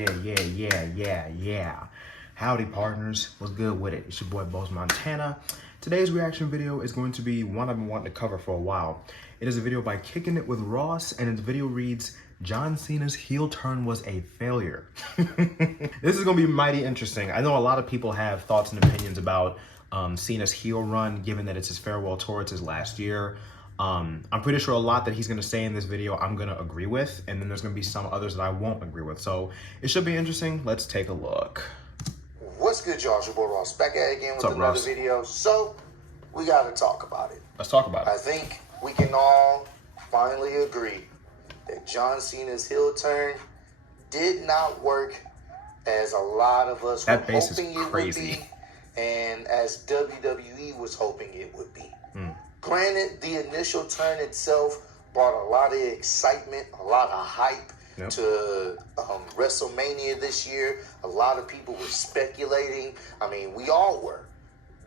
Yeah. Howdy, partners. What's good with it? It's your boy, Boz Montana. Today's reaction video is going to be one I've been wanting to cover for a while. It is a video by Kicking It with Ross, and its video reads, John Cena's heel turn was a failure. This is going to be mighty interesting. I know a lot of people have thoughts and opinions about Cena's heel run, given that it's his farewell tour, it's his last year. I'm pretty sure a lot that he's going to say in this video I'm going to agree with, and then there's going to be some others that I won't agree with. So it should be interesting. Let's take a look. What's good, y'all? It's your boy Ross back at it again with another Ross? video. So we got to talk about it. Let's talk about it. I think we can all finally agree that John Cena's heel turn did not work as a lot of us were hoping it would be, and as WWE was hoping it would be. Granted, the initial turn itself brought a lot of excitement, a lot of hype to WrestleMania this year. A lot of people were speculating. I mean, we all were.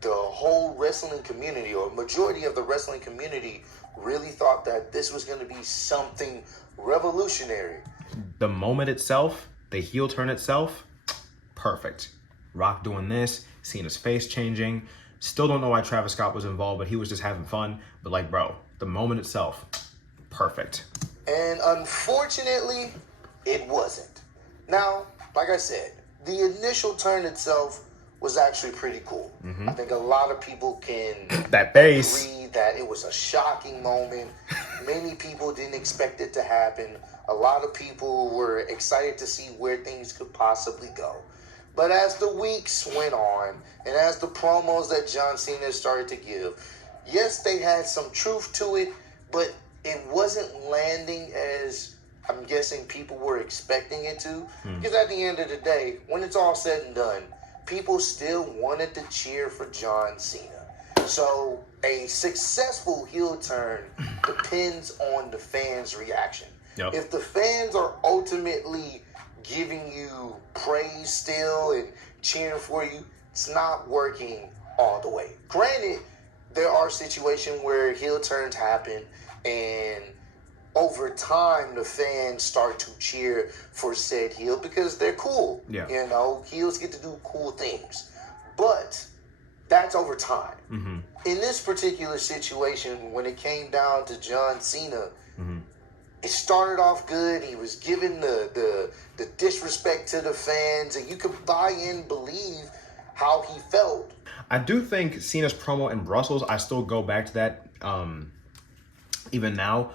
The whole wrestling community, or majority of the wrestling community, really thought that this was going to be something revolutionary. The moment itself, the heel turn itself, perfect. Rock doing this, Cena's face changing. Still don't know why Travis Scott was involved, but he was just having fun. But like, bro, the moment itself, perfect. And unfortunately, it wasn't. Now, like I said, the initial turn itself was actually pretty cool. I think a lot of people can agree that it was a shocking moment. Many people didn't expect it to happen. A lot of people were excited to see where things could possibly go. But as the weeks went on, and as the promos that John Cena started to give, yes, they had some truth to it, but it wasn't landing as I'm guessing people were expecting it to. Because at the end of the day, when it's all said and done, people still wanted to cheer for John Cena. So a successful heel turn depends on the fans' reaction. If the fans are ultimately giving you praise still and cheering for you, it's not working all the way. Granted, there are situations where heel turns happen, and over time the fans start to cheer for said heel because they're cool. You know, heels get to do cool things. But that's over time. In this particular situation, when it came down to John Cena, it started off good. He was giving the disrespect to the fans, and you could buy in, believe how he felt. I do think Cena's promo in Brussels, I still go back to that even now,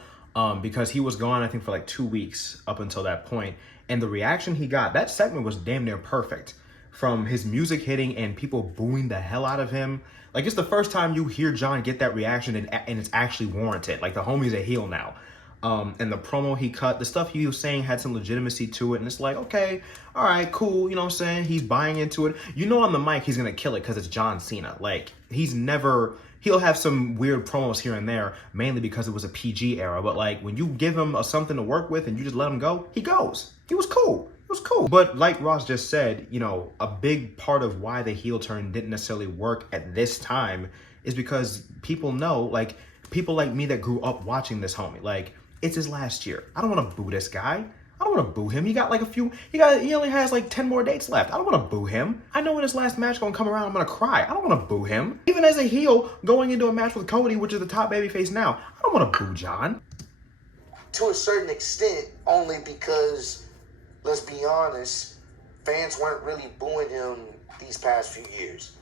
because he was gone, I think, for like 2 weeks up until that point. And the reaction he got, that segment was damn near perfect. From his music hitting and people booing the hell out of him. Like, it's the first time you hear John get that reaction and it's actually warranted. Like, the homie's a heel now. And the promo he cut, the stuff he was saying had some legitimacy to it. And it's like, okay, all right, cool. You know what I'm saying? He's buying into it. You know, on the mic, he's going to kill it because it's John Cena. Like, he'll have some weird promos here and there, mainly because it was a PG era. But like, when you give him something to work with and you just let him go, he goes. He was cool. It was cool. But like Ross just said, you know, a big part of why the heel turn didn't necessarily work at this time is because people know, like, people like me that grew up watching this homie, like, it's his last year. I don't want to boo this guy. I don't want to boo him. He got like he only has like 10 more dates left. I don't want to boo him. I know when his last match gonna come around, I'm gonna cry. I don't want to boo him. Even as a heel going into a match with Cody, which is the top babyface now, I don't want to boo John. To a certain extent, only because, let's be honest, fans weren't really booing him these past few years.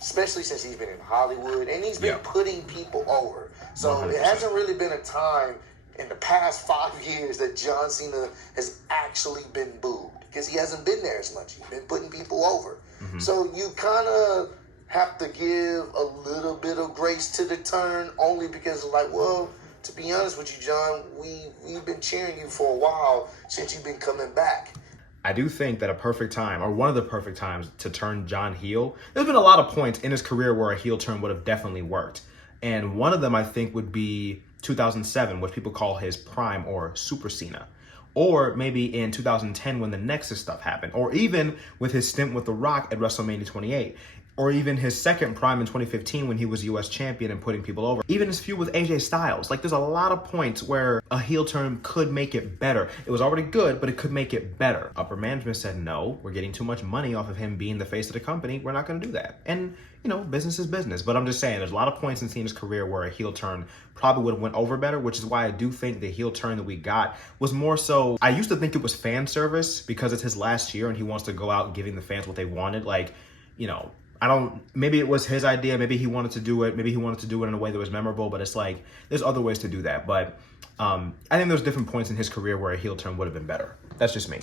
Especially since he's been in Hollywood and he's been putting people over. So 100%. It hasn't really been a time in the past 5 years that John Cena has actually been booed, because he hasn't been there as much. He's been putting people over. So you kind of have to give a little bit of grace to the turn, only because, like, well, to be honest with you, John, we've been cheering you for a while since you've been coming back. I do think that a perfect time, or one of the perfect times to turn John heel, there's been a lot of points in his career where a heel turn would have definitely worked. And one of them, I think, would be 2007, which people call his prime or Super Cena. Or maybe in 2010 when the Nexus stuff happened. Or even with his stint with The Rock at WrestleMania 28. or even his second prime in 2015 when he was US champion and putting people over. Even his feud with AJ Styles. Like, there's a lot of points where a heel turn could make it better. It was already good, but it could make it better. Upper management said, no, we're getting too much money off of him being the face of the company. We're not going to do that. And, you know, business is business. But I'm just saying, there's a lot of points in Cena's career where a heel turn probably would have went over better, which is why I do think the heel turn that we got was more so, I used to think it was fan service because it's his last year and he wants to go out giving the fans what they wanted. Like, you know, maybe it was his idea, maybe he wanted to do it, maybe he wanted to do it in a way that was memorable, but it's like, there's other ways to do that. But I think there's different points in his career where a heel turn would have been better. That's just me.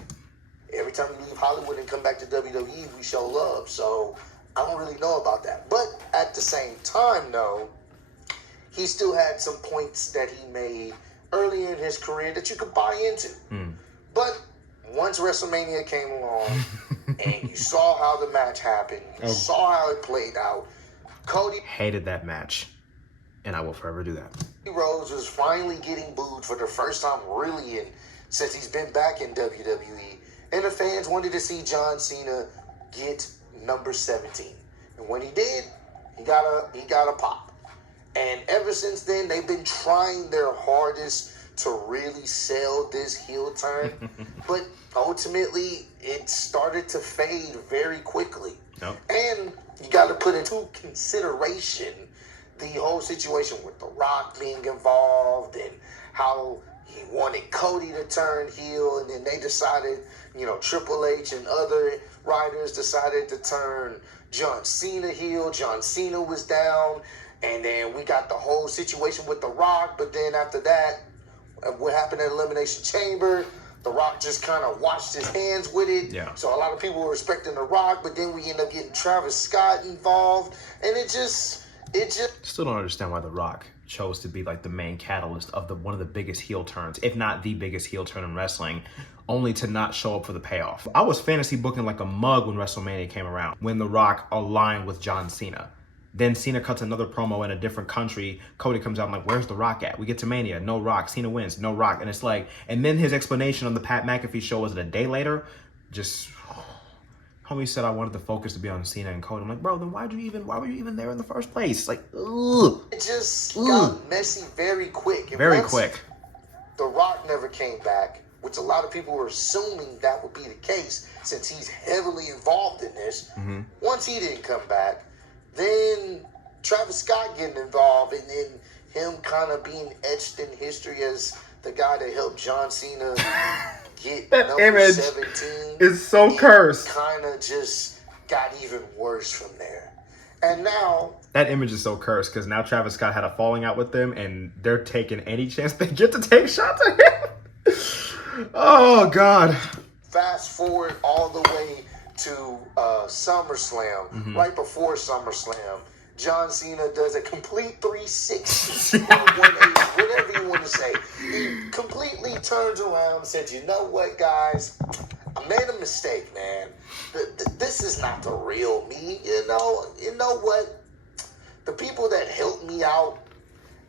Every time we leave Hollywood and come back to WWE, we show love. So I don't really know about that. But at the same time, though, he still had some points that he made early in his career that you could buy into. But once WrestleMania came along and you saw how the match happened, you saw how it played out, Cody hated that match, and I will forever do that. Rhodes was finally getting booed for the first time really since he's been back in WWE. And the fans wanted to see John Cena get number 17. And when he did, he got a pop. And ever since then, they've been trying their hardest to really sell this heel turn. But ultimately, it started to fade very quickly. Yep. And you got to put into consideration the whole situation with The Rock being involved and how he wanted Cody to turn heel, and then they decided, you know, Triple H and other writers decided to turn John Cena heel. John Cena was down, and then we got the whole situation with The Rock, but then after that, what happened at Elimination Chamber, The Rock just kind of washed his hands with it. Yeah. So a lot of people were respecting The Rock, but then we end up getting Travis Scott involved, and it just still don't understand why The Rock chose to be like the main catalyst of one of the biggest heel turns, if not the biggest heel turn in wrestling, only to not show up for the payoff. I was fantasy booking like a mug when WrestleMania came around, when The Rock aligned with John Cena. Then Cena cuts another promo in a different country. Cody comes out, I'm like, where's The Rock at? We get to Mania, no Rock. Cena wins, no Rock. And it's like, and then his explanation on the Pat McAfee show, was it a day later? Just, homie said I wanted the focus to be on Cena and Cody. I'm like, bro, then why were you even there in the first place? Like, ugh. It just got messy very quick. And very quick. The Rock never came back, which a lot of people were assuming that would be the case since he's heavily involved in this. Once he didn't come back, then Travis Scott getting involved, and then him kind of being etched in history as the guy that helped John Cena get that number image 17 is so cursed. Kind of just got even worse from there. And now that image is so cursed because now Travis Scott had a falling out with them, and they're taking any chance they get to take shots at him. Oh God! Fast forward all the way to SummerSlam. Right before SummerSlam, John Cena does a complete 360 or 180, whatever you want to say. He completely turns around and says, you know what, guys? I made a mistake, man. This is not the real me, you know? You know what? The people that helped me out,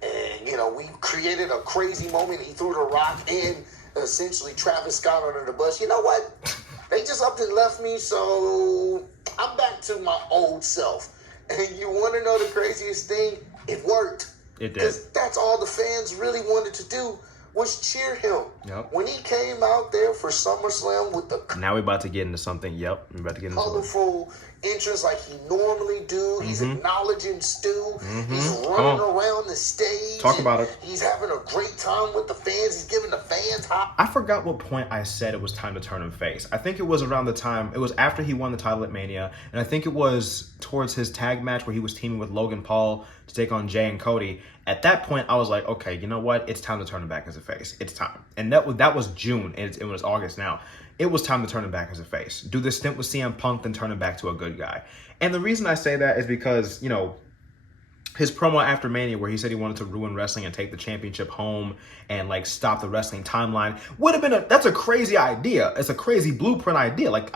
and, you know, we created a crazy moment. He threw The Rock and essentially Travis Scott under the bus. You know what? They just up and left me, so I'm back to my old self. And you want to know the craziest thing? It worked. It did. Because that's all the fans really wanted to do was cheer him. Yep. When he came out there for SummerSlam with the now we're about to get into something. Yep, we're about to get into colorful entrance like he normally do. He's acknowledging Stu. He's running around the stage. Talk about it. He's having a great time with the fans. He's giving the fans hot. I forgot what point I said it was time to turn him face. I think it was around the time, it was after he won the title at Mania, and I think it was towards his tag match where he was teaming with Logan Paul to take on Jay and Cody. At that point, I was like, okay, you know what? It's time to turn him back as a face. It's time. And that was June, and it was August now. It was time to turn him back as a face. Do this stint with CM Punk, then turn him back to a good guy. And the reason I say that is because, you know, his promo after Mania where he said he wanted to ruin wrestling and take the championship home and like stop the wrestling timeline would have been that's a crazy idea. It's a crazy blueprint idea. Like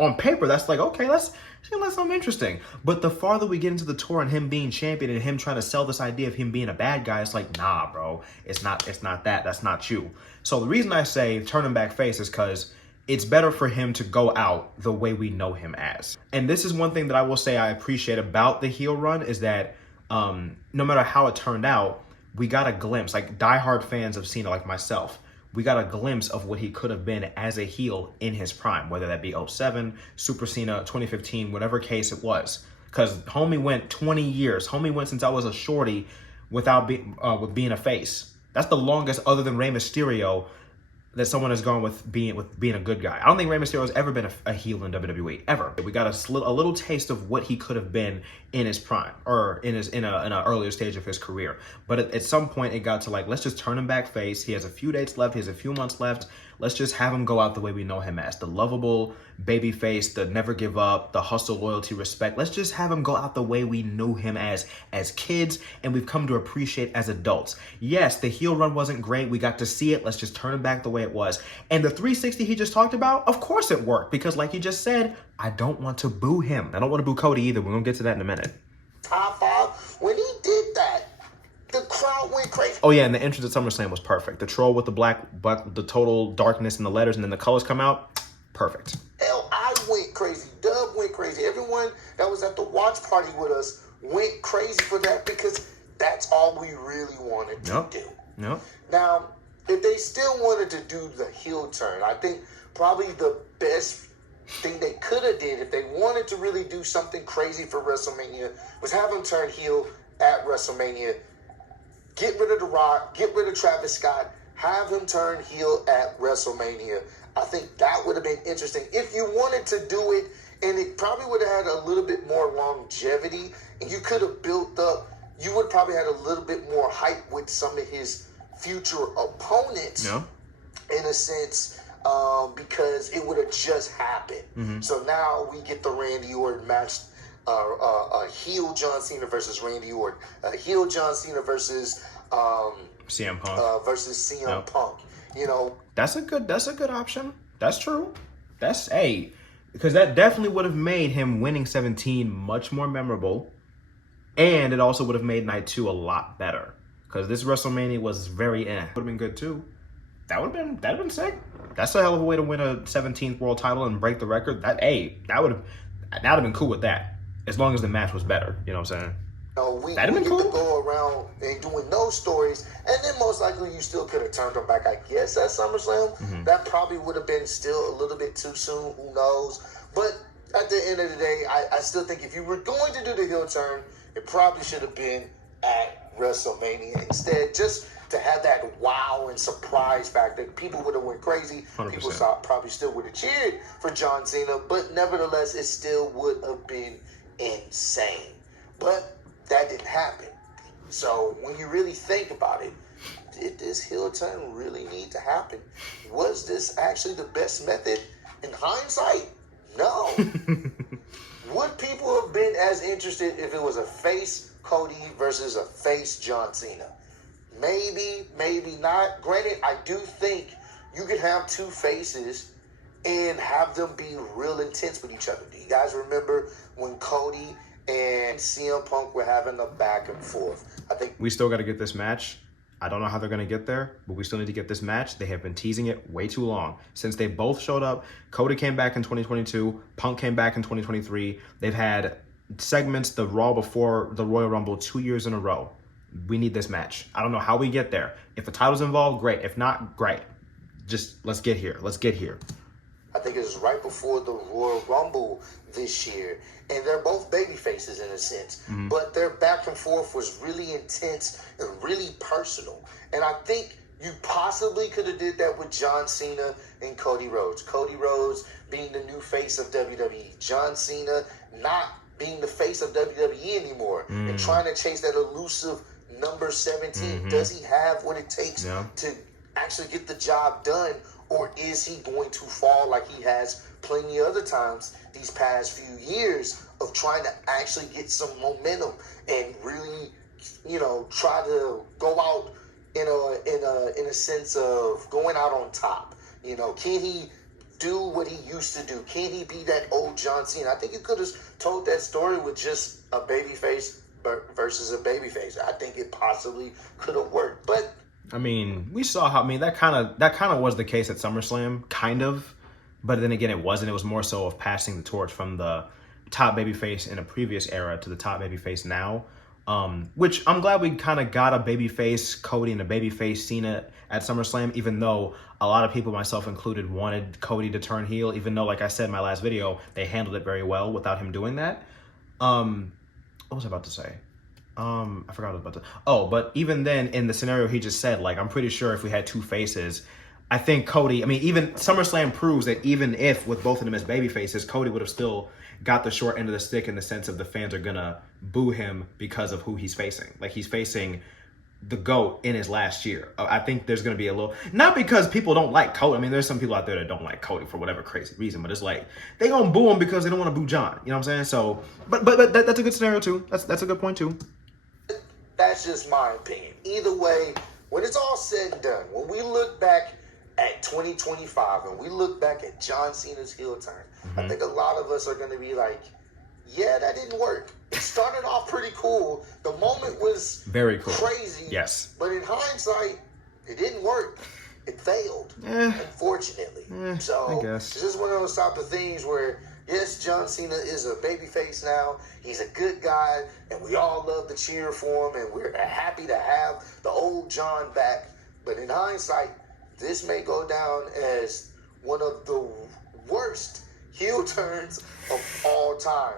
on paper, that's like, okay, let's seem like something interesting. But the farther we get into the tour and him being champion and him trying to sell this idea of him being a bad guy, it's like, nah, bro, it's not that. That's not you. So the reason I say turn him back face is because it's better for him to go out the way we know him as. And this is one thing that I will say I appreciate about the heel run is that no matter how it turned out, we got a glimpse, like diehard fans of Cena like myself, we got a glimpse of what he could have been as a heel in his prime, whether that be 07, Super Cena, 2015, whatever case it was. Because homie went 20 years. Homie went since I was a shorty without with being a face. That's the longest other than Rey Mysterio that someone has gone with being a good guy. I don't think Rey Mysterio has ever been a heel in WWE ever. We got a little taste of what he could have been in his prime or in an earlier stage of his career. But at some point, it got to like, let's just turn him back face. He has a few dates left. He has a few months left. Let's just have him go out the way we know him as the lovable baby face, the never give up, the hustle, loyalty, respect. Let's just have him go out the way we knew him as kids and we've come to appreciate as adults. Yes, the heel run wasn't great. We got to see it. Let's just turn him back the way it was. And the 360 he just talked about, of course it worked because like you just said, I don't want to boo him. I don't want to boo Cody either. We're going to get to that in a minute. Top 5, when he did that, the crowd went crazy. Oh yeah, and the entrance at SummerSlam was perfect. The troll with the black, the total darkness and the letters, and then the colors come out. Perfect. Hell, I went crazy. Dub went crazy. Everyone that was at the watch party with us went crazy for that because that's all we really wanted to do. Yep. Now, if they still wanted to do the heel turn, I think probably the best thing they could have did if they wanted to really do something crazy for WrestleMania was have him turn heel at WrestleMania. Get rid of The Rock, get rid of Travis Scott, have him turn heel at WrestleMania. I think that would have been interesting. If you wanted to do it, and it probably would have had a little bit more longevity, and you could have built up, you would probably had a little bit more hype with some of his future opponents, in a sense, because it would have just happened. Mm-hmm. So now we get the Randy Orton match. A heel John Cena versus Randy Orton, a heel John Cena versus CM Punk versus CM Punk. You know, that's a good option. That's true. Because that definitely would have made him winning 17 much more memorable, and it also would have made night 2 a lot better. Because this WrestleMania was very would have been good too. That'd have been sick. That's a hell of a way to win a 17th world title and break the record. That'd have been cool with that. As long as the match was better, you know what I'm saying? No, we get to go around and doing those stories, and then most likely you still could have turned them back, I guess, at SummerSlam. Mm-hmm. That probably would have been still a little bit too soon, who knows? But at the end of the day, I still think if you were going to do the heel turn, it probably should have been at WrestleMania instead, just to have that wow and surprise factor. People would have went crazy. 100%. People probably still would have cheered for John Cena, but nevertheless, it still would have been insane. But that didn't happen. So when you really think about it, did this heel turn really need to happen? Was this actually the best method? In hindsight, no. Would people have been as interested if it was a face Cody versus a face John Cena? Maybe, maybe not. Granted, I do think you could have two faces and have them be real intense with each other. Do you guys remember when Cody and CM Punk were having a back and forth? I think we still got to get this match. I don't know how they're going to get there, but we still need to get this match. They have been teasing it way too long. Since they both showed up, Cody came back in 2022, Punk came back in 2023. They've had segments, the Raw before the Royal Rumble, 2 years in a row. We need this match. I don't know how we get there. If the title's involved, great. If not, great. Just let's get here. Let's get here. I think it was right before the Royal Rumble this year. And they're both baby faces in a sense. Mm-hmm. But their back and forth was really intense and really personal. And I think you possibly could have did that with John Cena and Cody Rhodes. Cody Rhodes being the new face of WWE. John Cena not being the face of WWE anymore. Mm-hmm. And trying to chase that elusive number 17. Mm-hmm. Does he have what it takes to actually get the job done? Or is he going to fall like he has plenty other times these past few years of trying to actually get some momentum and really, try to go out in a sense of going out on top? Can he do what he used to do? Can he be that old John Cena? I think you could have told that story with just a babyface versus a babyface. I think it possibly could have worked, but. I mean, we saw how. I mean, that kind of was the case at SummerSlam, kind of, But then again, it wasn't. It was more so of passing the torch from the top babyface in a previous era to the top babyface now. Which I'm glad we kind of got a babyface Cody and a babyface Cena at SummerSlam, even though a lot of people, myself included, wanted Cody to turn heel, even though, like I said in my last video, they handled it very well without him doing that. What was I about to say? I forgot what I was about to... Oh, but even then, in the scenario he just said, like, I'm pretty sure if we had two faces, I think Cody... I mean, even SummerSlam proves that even if, with both of them as baby faces, Cody would have still got the short end of the stick in the sense of the fans are gonna boo him because of who he's facing. Like, he's facing the GOAT in his last year. I think there's gonna be a little... Not because people don't like Cody. I mean, there's some people out there that don't like Cody for whatever crazy reason, but it's like, they gonna boo him because they don't want to boo John. You know what I'm saying? So, but that's a good scenario, too. That's a good point, too. That's just my opinion. Either way, when it's all said and done, when we look back at 2025 and we look back at John Cena's heel turn, I think a lot of us are going to be like, yeah, that didn't work. It started off pretty cool. The moment was very cool, crazy. Yes. But in hindsight, it didn't work. It failed, unfortunately. So I guess. It's just one of those type of things where, yes, John Cena is a babyface now. He's a good guy, and we all love to cheer for him, and we're happy to have the old John back. But in hindsight, this may go down as one of the worst heel turns of all time.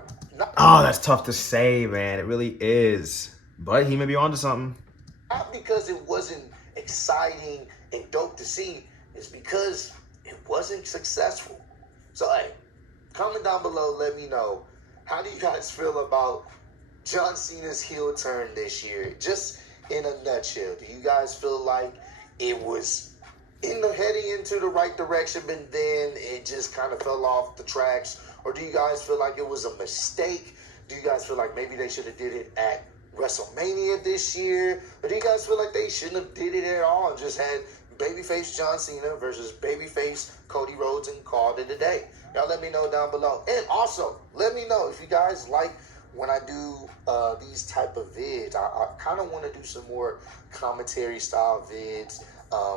Oh, that's tough to say, man. It really is. But he may be onto something. Not because it wasn't exciting and dope to see, it's because it wasn't successful. So, hey, comment down below, let me know, how do you guys feel about John Cena's heel turn this year? Just in a nutshell, do you guys feel like it was heading into the right direction, but then it just kind of fell off the tracks? Or do you guys feel like it was a mistake? Do you guys feel like maybe they should have did it at WrestleMania this year? Or do you guys feel like they shouldn't have did it at all and just had babyface John Cena versus babyface Cody Rhodes and called it a day? Y'all let me know down below. And also, let me know if you guys like when I do these type of vids. I kind of want to do some more commentary style vids.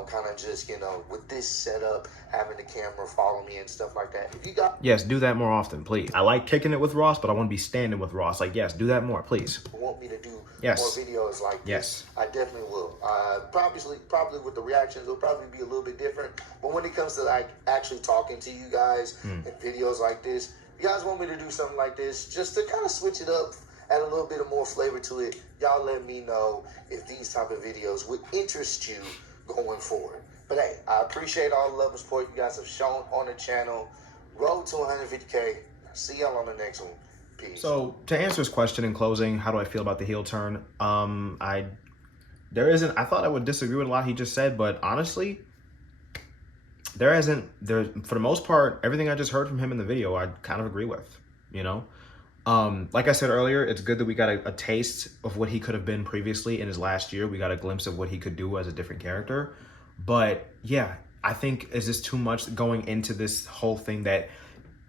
Kind of just, you know, with this setup, having the camera follow me and stuff like that. If you got... Yes, do that more often, please. I like kicking it with Ross, but I want to be standing with Ross. Like, yes, do that more, please. Want me to do more videos like this? I definitely will. Probably with the reactions, it'll probably be a little bit different. But when it comes to like actually talking to you guys and videos like this, if you guys want me to do something like this, just to kind of switch it up, add a little bit of more flavor to it, y'all let me know if these type of videos would interest you going forward. But hey, I appreciate all the love and support you guys have shown on the channel. Road to 150K. See y'all on the next one. Peace. So to answer his question in closing, how do I feel about the heel turn? I thought I would disagree with a lot he just said, but honestly, for the most part, everything I just heard from him in the video, I kind of agree with, you know? Like I said earlier, it's good that we got a taste of what he could have been previously in his last year. We got a glimpse of what he could do as a different character. But yeah, I think is this too much going into this whole thing that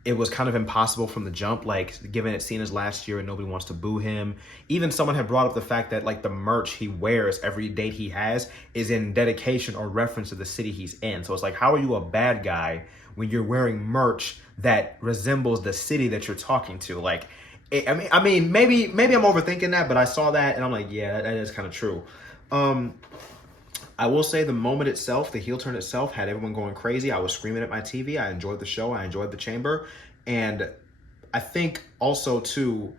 it was kind of impossible from the jump, like given it's Cena's last year and nobody wants to boo him. Even someone had brought up the fact that like the merch he wears every date he has is in dedication or reference to the city he's in. So it's like, how are you a bad guy when you're wearing merch that resembles the city that you're talking to? Like, I mean, maybe I'm overthinking that, but I saw that and I'm like, yeah, that is kind of true. I will say the moment itself, the heel turn itself, had everyone going crazy. I was screaming at my TV. I enjoyed the show. I enjoyed the chamber. And I think also, too,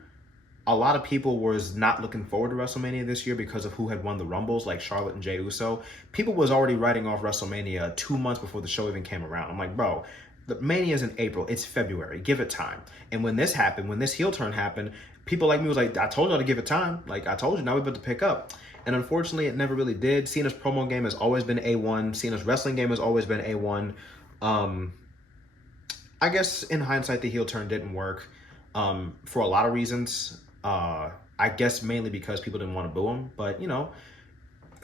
a lot of people was not looking forward to WrestleMania this year because of who had won the Rumbles, like Charlotte and Jey Uso. People was already writing off WrestleMania 2 months before the show even came around. I'm like, bro, the Mania's in April. It's February. Give it time. And when this happened, when this heel turn happened, people like me was like, I told y'all to give it time. Like, I told you, now we're about to pick up. And unfortunately, it never really did. Cena's promo game has always been A1. Cena's wrestling game has always been A1. I guess in hindsight, the heel turn didn't work for a lot of reasons. I guess mainly because people didn't want to boo him. But, you know,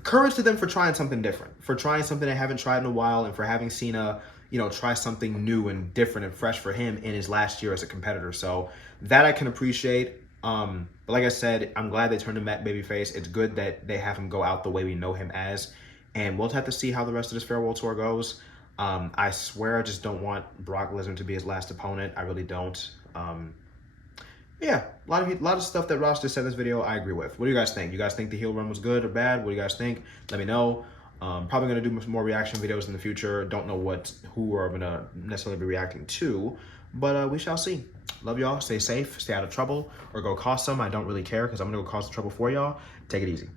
courage to them for trying something different, for trying something they haven't tried in a while, and for having Cena, you know, try something new and different and fresh for him in his last year as a competitor. So that I can appreciate. But like I said, I'm glad they turned him back babyface. It's good that they have him go out the way we know him as. And we'll have to see how the rest of this farewell tour goes. I swear I just don't want Brock Lesnar to be his last opponent. I really don't. Yeah, a lot of stuff that Ross just said in this video, I agree with. What do you guys think? You guys think the heel run was good or bad? What do you guys think? Let me know. Probably going to do more reaction videos in the future. Don't know who are going to necessarily be reacting to, but we shall see. Love y'all. Stay safe. Stay out of trouble, or go cause some. I don't really care because I'm going to go cause the trouble for y'all. Take it easy.